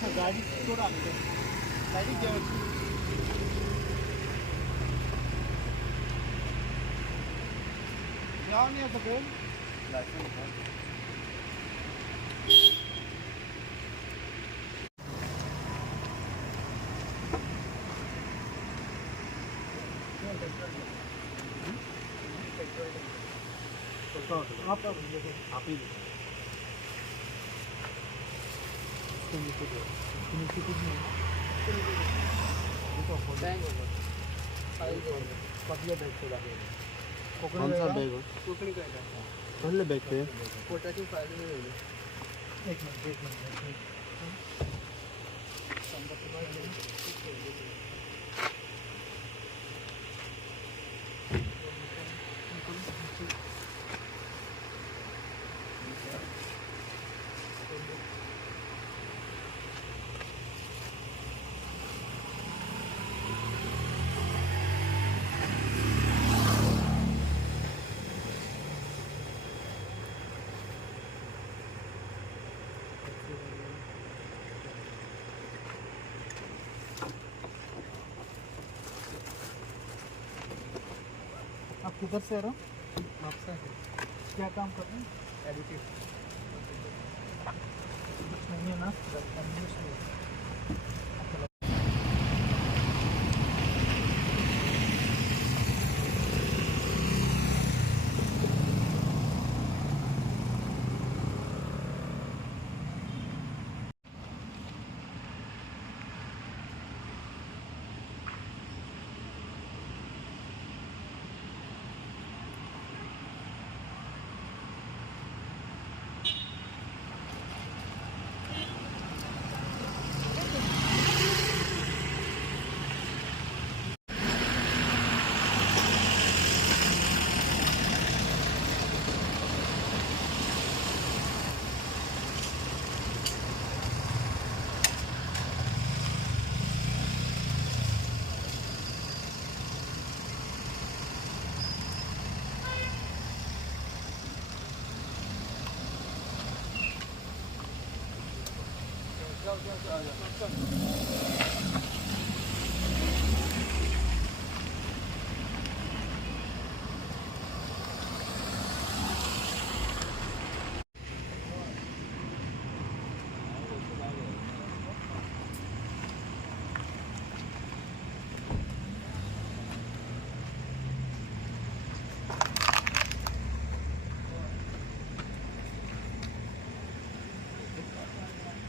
गाडी थोडं आलं गाडी जेवायची यावं नाही आता काही लायसन्स आप ही कोकणी बॅग ते पोटाची फायदे एक मिनिट आप किधर से आ रहे हो? आपसे क्या काम कर रहे हैं? एडिटिंग नहीं है ना?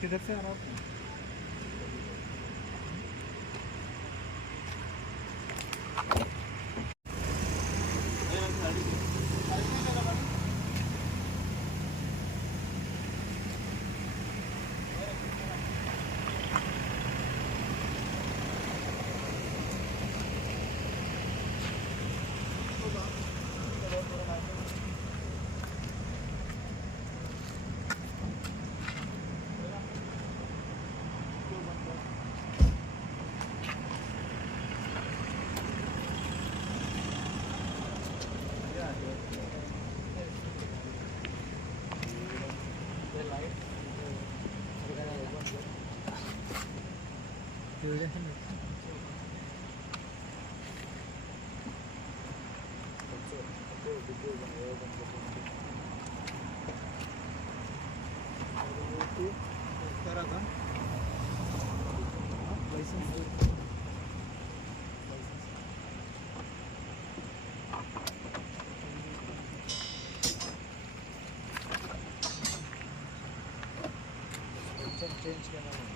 किधर से आ रहा है? चेंज करना है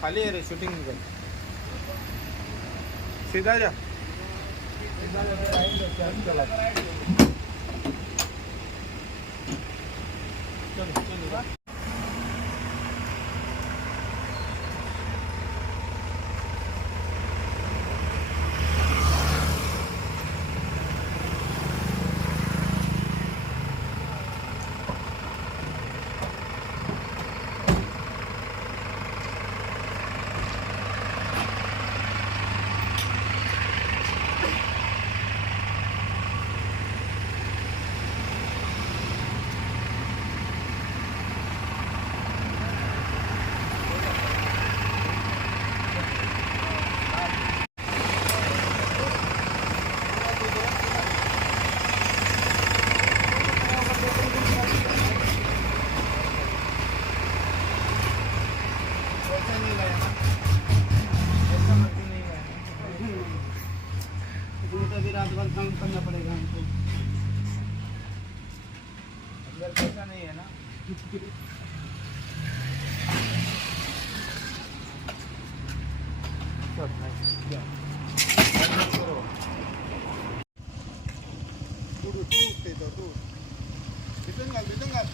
खाली है रे शूटिंग निकल सीधा जा अंदर पैसा नहीं है ना. तू भिजून घाल.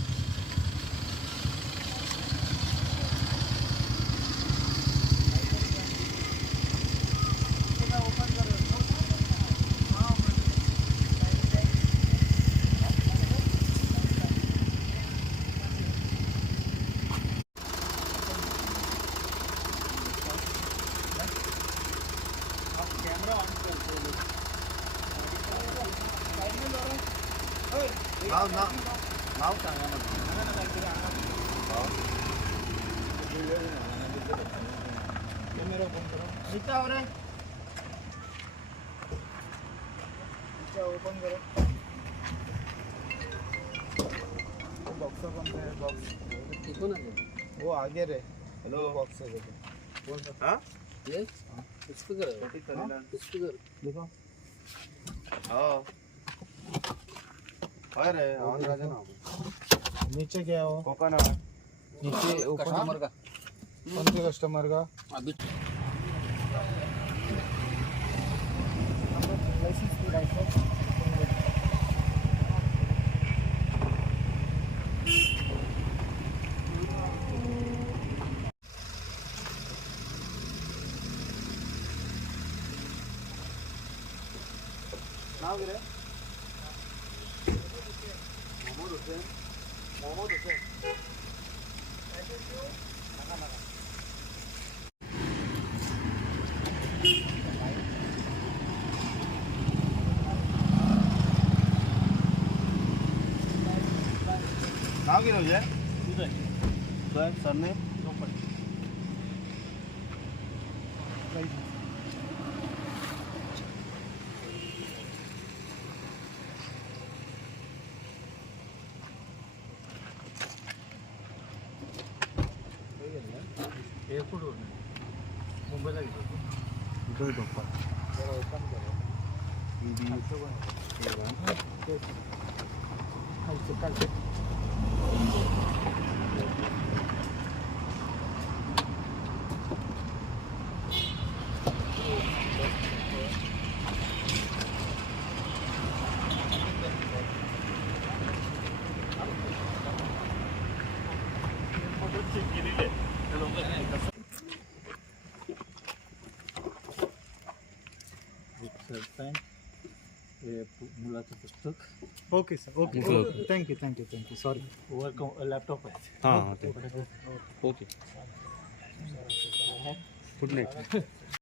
कैमरा ऑन कर. नाव सांगा कॅमेरा ओपन करा. ओपन करो. बॉक्स कौन है? बॉक्स वो आगे रे. हेलो बॉक्स है देखो. हाँ ये स्पीकर देखो. हाँ अरे ऑन राजा ना. नीचे क्या हो? कोकोनट नीचे ऊपर कस्टमर का. कौन से कस्टमर का? अभी लाइसेंस भी राइट. नाव गिरे मोहम्मद हुसैन. नाव गिरे उजय सरने एअरपोर्ट मुंबईला गेलो. इकडे ओपन करा. खालचे मुलाचं पुस्तक. Okay sir. Okay thank you. Sorry वर लॅपटॉप आहे. हां ओके कुठले